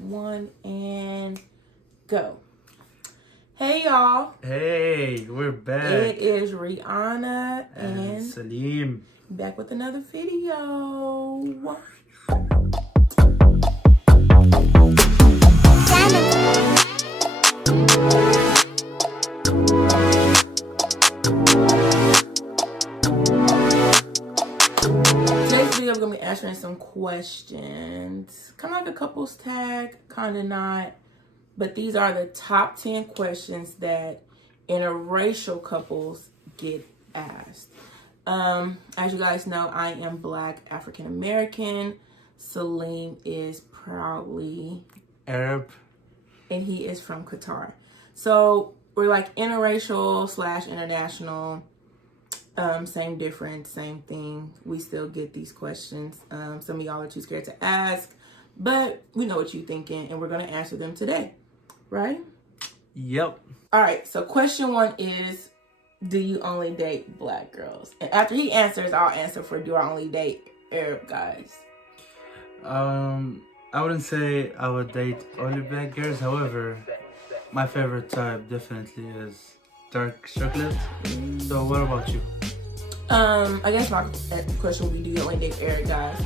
1 and go. Hey y'all. Hey, we're back. It is REANNA and SALEEM. Back with another video. Today's video, we're going to be answering some questions. Kind of like a couples tag, kind of not. But these are the top 10 questions that interracial couples get asked. As you guys know, I am Black African American. SALEEM is proudly Arab. And he is from Qatar. So we're like interracial / international. Same difference, same thing. We still get these questions. Some of y'all are too scared to ask, but we know what you're thinking and we're going to answer them today. Right? Yep. All right. So question 1 is, do you only date Black girls? And after he answers, I'll answer for, do I only date Arab guys? I wouldn't say I would date only Black girls. However, my favorite type definitely is dark chocolate. So what about you? I guess my question would be, do you only date Arab guys?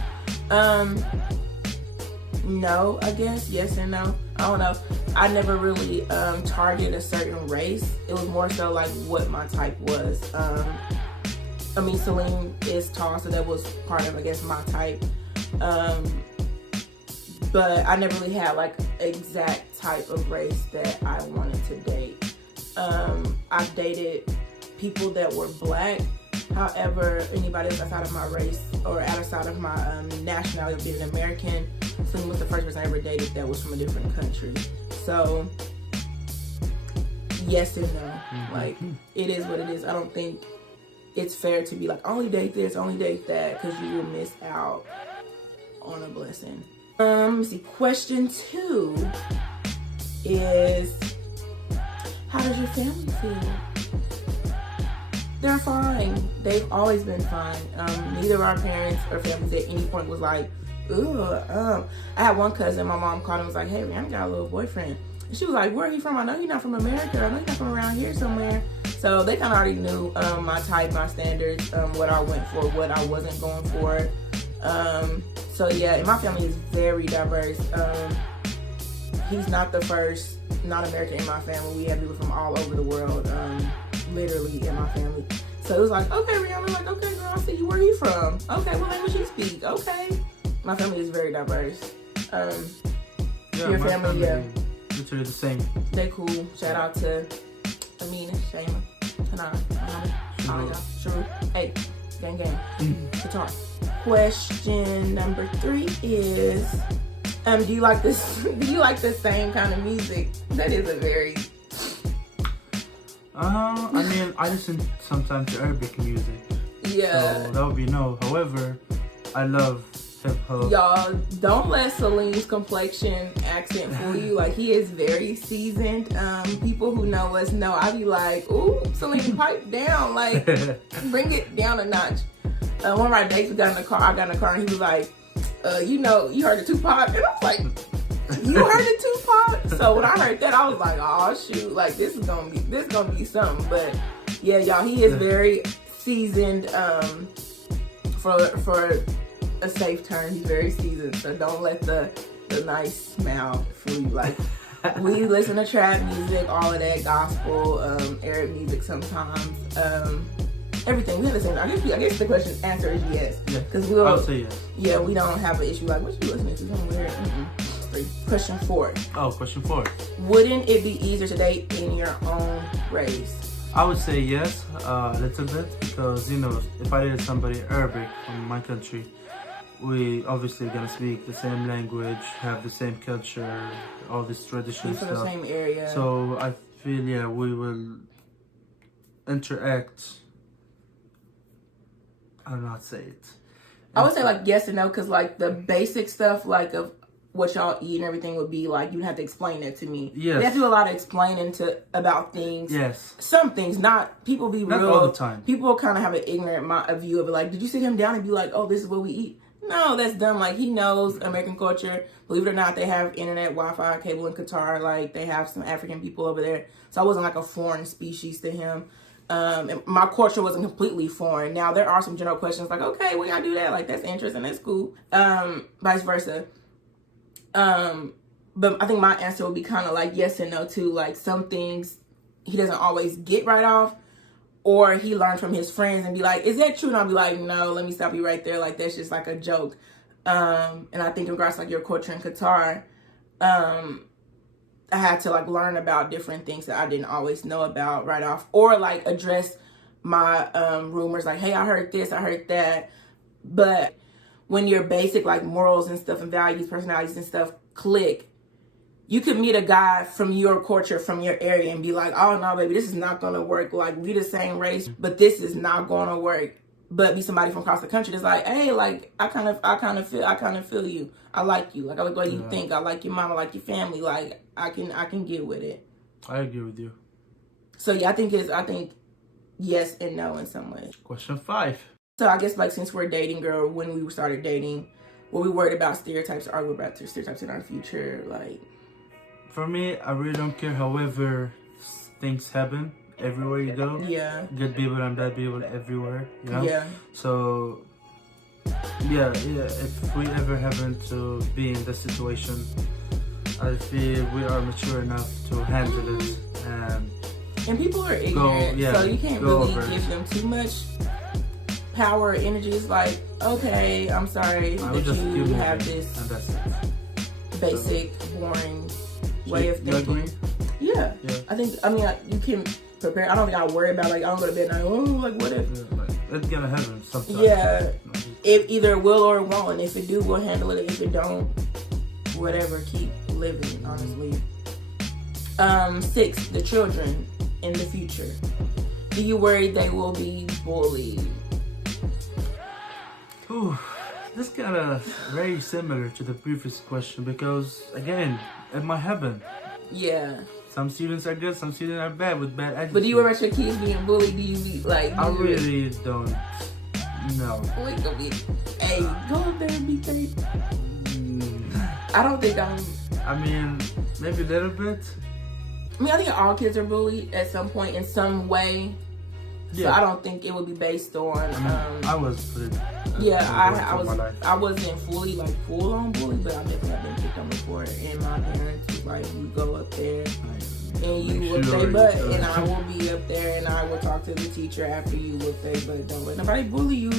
No, I guess. Yes and no. I don't know. I never really targeted a certain race. It was more so like what my type was. I mean, SALEEM is tall, so that was part of, I guess, my type. But I never really had like exact type of race that I wanted to date. I've dated people that were Black. However, anybody else outside of my race or outside of my nationality of being an American, SALEEM was the first person I ever dated that was from a different country. So, yes and no. Like, it is what it is. I don't think it's fair to be like, only date this, only date that, because you will miss out on a blessing. Let me see. Question 2 is, how does your family feel? They're fine. They've always been fine. Neither of our parents or families at any point was like, ugh. I had one cousin, my mom called and was like, hey, man, I got a little boyfriend. And she was like, where are you from? I know you're not from America. I know you're not from around here somewhere. So they kind of already knew my type, my standards, what I went for, what I wasn't going for. So yeah, my family is very diverse. He's not the first non-American in my family. We have people from all over the world, literally in my family. So it was like, okay, Rihanna, like, okay, girl, I see you. Where are you from? Okay, what language you speak? Okay. My family is very diverse. Your family, yeah. Literally the same. They cool. Shout out to Amina, Shayma, Tanan, all y'all. Shuru. Hey, gang gang. Qatar. Question number 3 is, do you like this? Do you like the same kind of music? That is a very. I mean, I listen sometimes to Arabic music. Yeah. So that would be no. However, I love hip hop. Y'all, don't let SALEEM's complexion accent fool you. Like, he is very seasoned. People who know us know I be like, ooh, SALEEM, pipe down. Like, bring it down a notch. One of our dates, I got in the car and he was like, you heard the Tupac? And I was like, you heard the Tupac? So when I heard that, I was like, oh shoot, like this is gonna be something. But yeah, y'all, he is very seasoned. For a safe term, he's very seasoned. So don't let the nice smile fool you. Like, we listen to trap music, all of that, gospel, Arab music sometimes. Everything. We have the same. I guess the answer is yes. Yeah. Because I'll say yes. Yeah, we don't have an issue like, what you listening to? Something weird. 3. Question 4. Oh, question 4. Wouldn't it be easier to date in your own race? I would say yes, a little bit, because if I date somebody Arabic from my country, we obviously gonna speak the same language, have the same culture, all this traditional From stuff. the same area. So I feel we will interact. I'll not say it. I would say like yes and no, because like the basic stuff like of what y'all eat and everything would be like, you'd have to explain that to me. Yes. We have to do a lot of explaining about things. Yes. Some things, not people be not real. All the time. People kind of have an ignorant view of it. Like, did you sit him down and be like, oh, this is what we eat? no, that's dumb. Like, he knows American culture. Believe it or not, they have internet, Wi-Fi, cable in Qatar. Like, they have some African people over there. So I wasn't like a foreign species to him. And my culture wasn't completely foreign. Now, there are some general questions like, okay, we gotta do that. Like, that's interesting. That's cool. Vice versa. But I think my answer would be kind of like yes and no too. Like, some things he doesn't always get right off, or he learned from his friends and be like, is that true? And I'll be like, no, let me stop you right there. Like, that's just like a joke. And I think in regards to like your culture in Qatar, I had to like learn about different things that I didn't always know about right off, or like address my rumors like, hey, I heard this, I heard that. But when your basic like morals and stuff and values, personalities and stuff click, you could meet a guy from your culture, from your area, and be like, oh no, baby, this is not gonna work. Like, we the same race, but this is not gonna work. But be somebody from across the country that's like, hey, like, I kind of feel you. I like you. Like, I like what you think. I like your mom. I like your family. Like, I can get with it. I agree with you. So yeah, I think yes and no in some ways. Question 5. So I guess like since we're dating, girl, when we started dating, were we worried about stereotypes? Are we about stereotypes in our future? Like, for me, I really don't care. However, things happen everywhere you go. Yeah. Good people and bad people everywhere. You know? Yeah. So yeah. If we ever happen to be in this situation, I feel we are mature enough to handle it. And people are ignorant, so you can't really give them too much power or energy. It's like, okay, I'm sorry that you have this basic, boring way of thinking. Yeah. I mean, you can prepare. I don't think I'll worry about, like, I don't go to bed and like, what if? It's gonna happen sometimes. Yeah. It either will or it won't. And if it do, we'll handle it. If it don't, whatever, keep living, honestly. 6, the children in the future. Do you worry they will be bullied? Ooh, this kind of very similar to the previous question because, again, it might happen. Yeah. Some students are good, some students are bad with bad attitude. But do you worry about your kids being bullied? Do you be like? I really don't. No. Wait, go up there and be safe. I don't think I mean, maybe a little bit. I mean, I think all kids are bullied at some point in some way. Yeah. So I don't think it would be based on. I was pretty. I wasn't full on bullied, but I definitely have been picked on before. And my parents was like, "You go up there and you whoop their butt, and I will be up there and I will talk to the teacher after you whoop their butt. Don't let nobody bully you."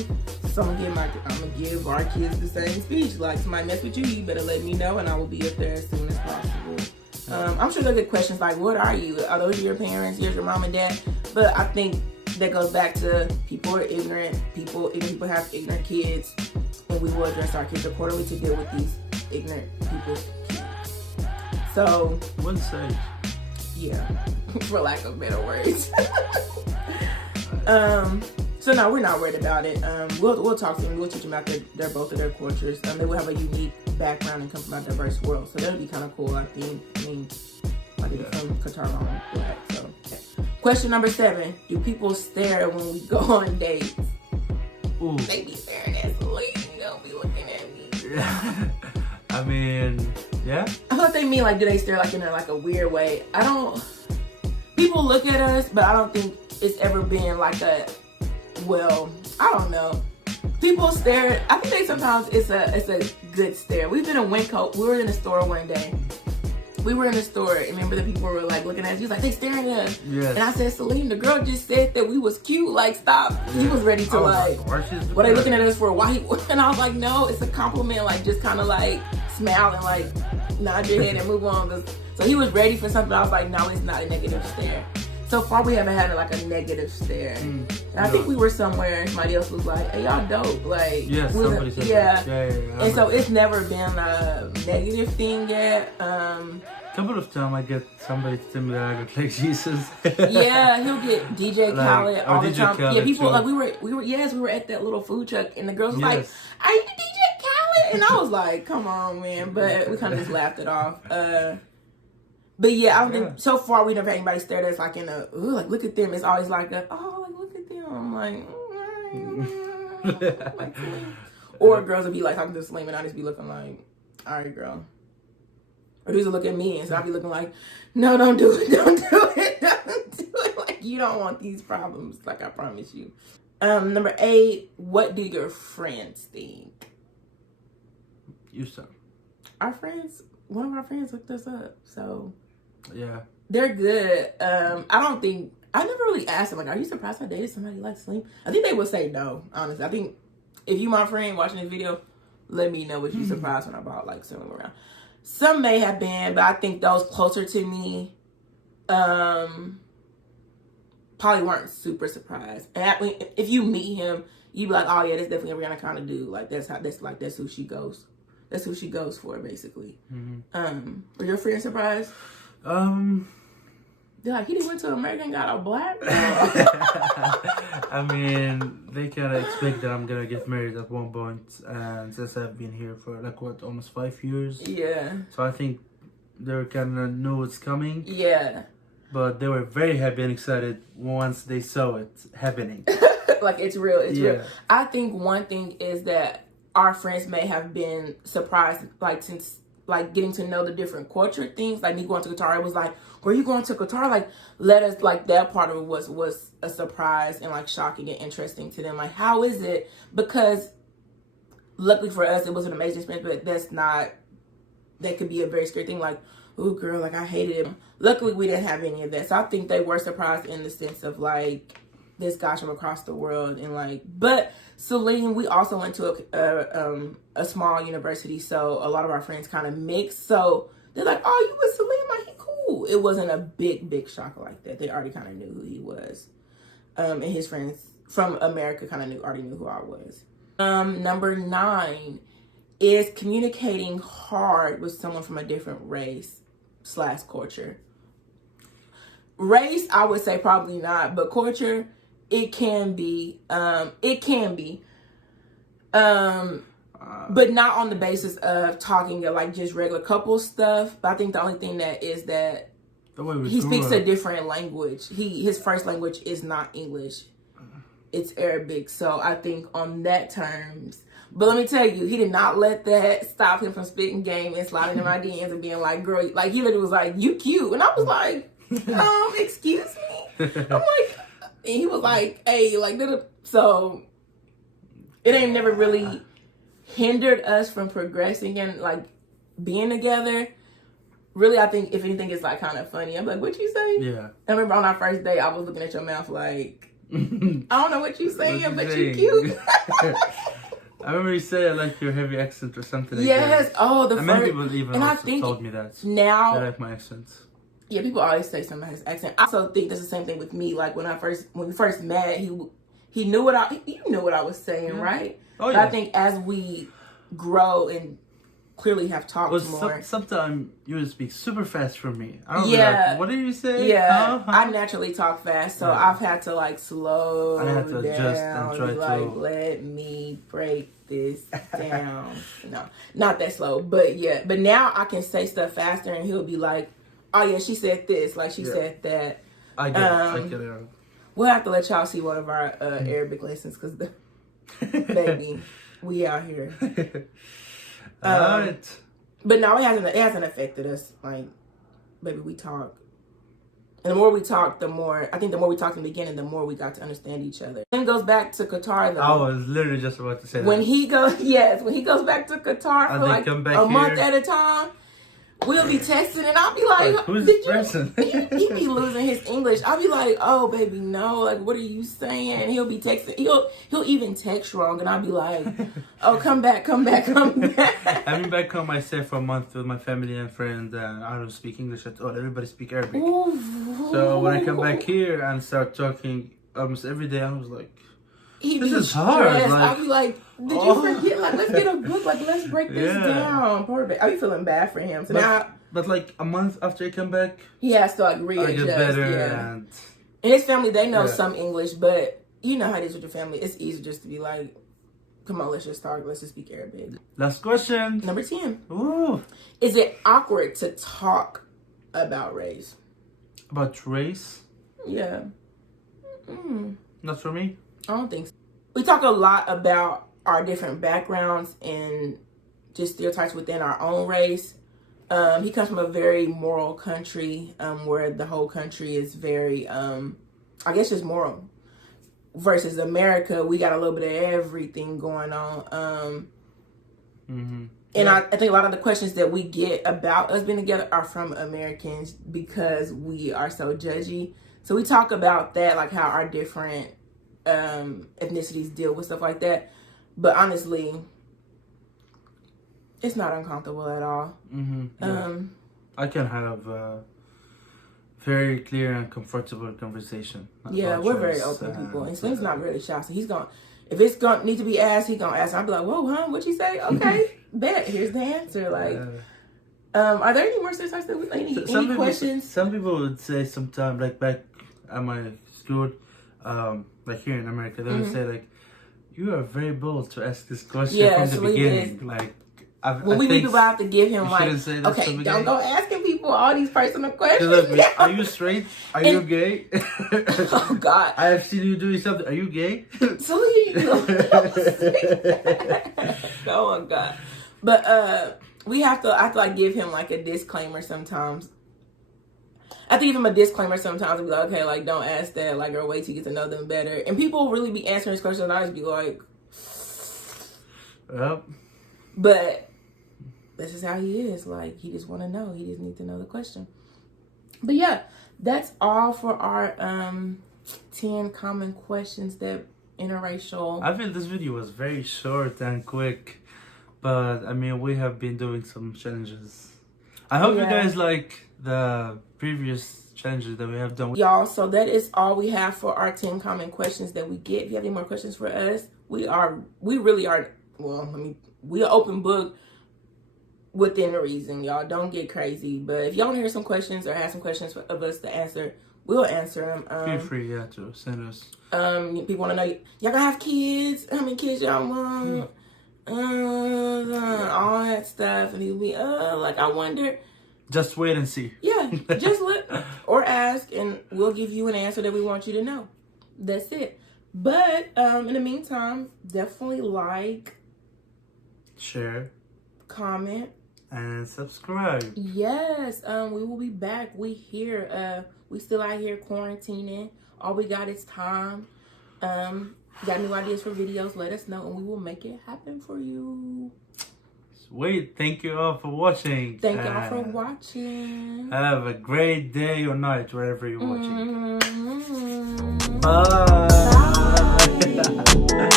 So I'm gonna give our kids the same speech. Like, somebody mess with you, you better let me know, and I will be up there as soon as possible. I'm sure they'll get questions like, "What are you? Are those your parents? Here's your mom and dad?" But I think that goes back to people are ignorant. People have ignorant kids, and we will address our kids accordingly to deal with these ignorant people's kids. So, one side. Yeah, for lack of better words. So no, we're not worried about it. We'll talk to them. We'll teach them about both of their cultures. They will have a unique background and come from a diverse world. So that'll be kind of cool, I think. I mean, I did it from Qatar on Black. So, okay. Question number 7: do people stare when we go on dates? Ooh. They be staring at SALEEM. They'll be looking at me. I mean, yeah. I thought they mean like, do they stare like in a weird way? People look at us, but I don't think it's ever been like I don't know. People stare. I think sometimes it's a good stare. We've been in Winco. We were in a store one day. We were in a store, and remember the people were like looking at us. He was like, they staring at us. Yes. And I said, SALEEM, the girl just said that we was cute. Like, stop. Yes. He was ready to were they looking at us for a white? And I was like, no, it's a compliment. Like, just kind of like smile and like nod your head and move on. So he was ready for something. I was like, no, it's not a negative stare. So far, we haven't had like a negative stare. And I think we were somewhere and somebody else was like, hey, y'all dope. Like, yes, somebody said that. Yeah. And so it's never been a negative thing yet. Couple of times I get somebody to tell me that I look like Jesus. Yeah, he'll get DJ Khaled all the time. Khaled yeah, people too. like we were at that little food truck and the girls was like, are you DJ Khaled? And I was like, come on, man. But we kind of just laughed it off. But yeah, I don't think so far we never had anybody stare at us like in a like look at them. It's always like look at them. I'm like, Or girls would be like talking to Saleem and I just be looking like, all right, girl. Or dudes would look at me and so I'd be looking like, no, don't do it, don't do it, don't do it. Like, you don't want these problems, like I promise you. Number 8, what do your friends think? You start. Our friends, one of our friends looked us up, so yeah, they're good. I never really asked them, like, are you surprised I dated somebody like Saleem? I think they would say no, honestly. I think if you my friend watching this video, let me know if you surprised when I brought like Saleem around. Some may have been, but I think those closer to me probably weren't super surprised. And if you meet him, you be like, oh yeah, that's definitely Rihanna kind of dude. Like that's who she goes. That's who she goes for, basically. Were your friends surprised? They're like, he didn't went to America and got a black girl. I mean, they kind of expect that I'm gonna get married at one point, and since I've been here for like what, almost 5 years. Yeah. So I think they kind of know it's coming. Yeah. But they were very happy and excited once they saw it happening. Like it's real. It's Yeah. real. I think one thing is that our friends may have been surprised, like since like getting to know the different culture things. Like me going to Qatar, it was like, were you going to Qatar? Like let us, like that part of it was a surprise and like shocking and interesting to them. Like how is it? Because luckily for us, it was an amazing experience, but that could be a very scary thing. Like, oh girl, like I hated it. Luckily we didn't have any of that. So I think they were surprised in the sense of like this guy from across the world and like, but Saleem, we also went to a small university, so a lot of our friends kind of mixed. So they're like, oh, you with Saleem? Like, he cool. It wasn't a big shock like that. They already kind of knew who he was. And his friends from America kind of already knew who I was. Number 9 is communicating hard with someone from a different race / culture. Race, I would say probably not, but culture, it can be. But not on the basis of talking like just regular couple stuff. But I think the only thing that is that he speaks a different language. His first language is not English. It's Arabic. So I think on that terms. But let me tell you, he did not let that stop him from spitting game and sliding in my DMs and being like, girl, like he literally was like, you cute. And I was like, excuse me? I'm like, and he was like, hey, like, so it ain't never really hindered us from progressing and like being together. Really, I think if anything, it's like kind of funny. I'm like, what you say? Yeah. I remember on our first date, I was looking at your mouth like, I don't know what you saying, but you cute. I remember you said like your heavy accent or something. Yes. Oh, the many people even and also I think told me that. Now they like my accent. Yeah, people always say something about his accent. I also think that's the same thing with me. Like when we first met, he knew you knew what I was saying, right? Oh yeah. But I think as we grow and clearly have talked more. Sometimes you would speak super fast for me. I don't like, what did you say? Yeah, I naturally talk fast, so I've had to like slow I had to down adjust and try like, let me break this down. No, not that slow, but yeah. But now I can say stuff faster, and he'll be like, "Oh yeah, she said this, like she said that." I get it. We'll have to let y'all see one of our Arabic lessons because baby, we out here. Alright. But no, it hasn't affected us. Like, baby, we talk. And the more we talk, the more we talked in the beginning, the more we got to understand each other. When it goes back to Qatar though. I was literally just about to say that. When he goes back to Qatar for like a month at a time, we'll be texting and I'll be like, who's this person? He be losing his English. I'll be like, oh baby, no, like what are you saying? And he'll be texting. He'll even text wrong and I'll be like, oh come back. I've been back home myself for a month with my family and friends and I don't speak English at all. Everybody speak Arabic. Ooh. So when I come back here and start talking almost every day, I was like, this is hard. Like, I'll be like, did you forget? Like, let's get a book. Like, let's break this down. Perfect. I'll be feeling bad for him. So but like a month after I come back, he has to like readjust. I get better. And his family, they know some English, but you know how it is with your family. It's easy just to be like, come on, let's just talk. Let's just speak Arabic. Last question. Number 10. Ooh. Is it awkward to talk about race? About race? Yeah. Not for me. I don't think so. We talk a lot about our different backgrounds and just stereotypes within our own race. He comes from a very moral country, where the whole country is very, I guess, just moral. Versus America, we got a little bit of everything going on. And I think a lot of the questions that we get about us being together are from Americans because we are so judgy. So we talk about that, like how our different ethnicities deal with stuff like that. But honestly, it's not uncomfortable at all. I can have a very clear and comfortable conversation. Yeah, we're very open people. And Slim's not really shy. So he's going, if it's going to need to be asked, he's going to ask. I'll be like, whoa, huh? What'd you say? Okay, bet. Here's the answer. Like, are there any more stereotypes that any questions? Some people would say sometimes, like back at my school, like here in America, they would say like, you are very bold to ask this question from the beginning. Like, when we meet people, I have to give him like, okay, don't go asking people all these personal questions. Look, are you straight? Are you gay? Oh God! I have seen you doing something. Are you gay? Please. Oh my God! But I have to like give him like a disclaimer sometimes. I have to give him a disclaimer sometimes and be like, okay, like don't ask that, like, or wait till you get to know them better. And people really be answering this question, and I just be like, yep. But this is how he is. Like, he just want to know. He just need to know the question. But yeah, that's all for our 10 common questions that interracial. I feel this video was very short and quick, but I mean, we have been doing some challenges. I hope you guys like the previous challenges that we have done. Y'all, so that is all we have for our 10 common questions that we get. If you have any more questions for us, we really are, well, we are open book within reason, y'all. Don't get crazy. But if y'all want to hear some questions or have some questions of us to answer, we'll answer them. Feel free, to send us. People want to know, y'all gonna have kids? How many kids y'all want? All that stuff. And he'll be, like, I wonder. Just wait and see. Yeah, just look or ask, and we'll give you an answer that we want you to know. That's it. But in the meantime, definitely like, share, comment, and subscribe. Yes, we will be back. We here. We still out here quarantining. All we got is time. Got new ideas for videos? Let us know, and we will make it happen for you. Sweet. Thank you all for watching. Thank y'all for watching. Have a great day or night wherever you're watching. Bye.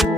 Bye.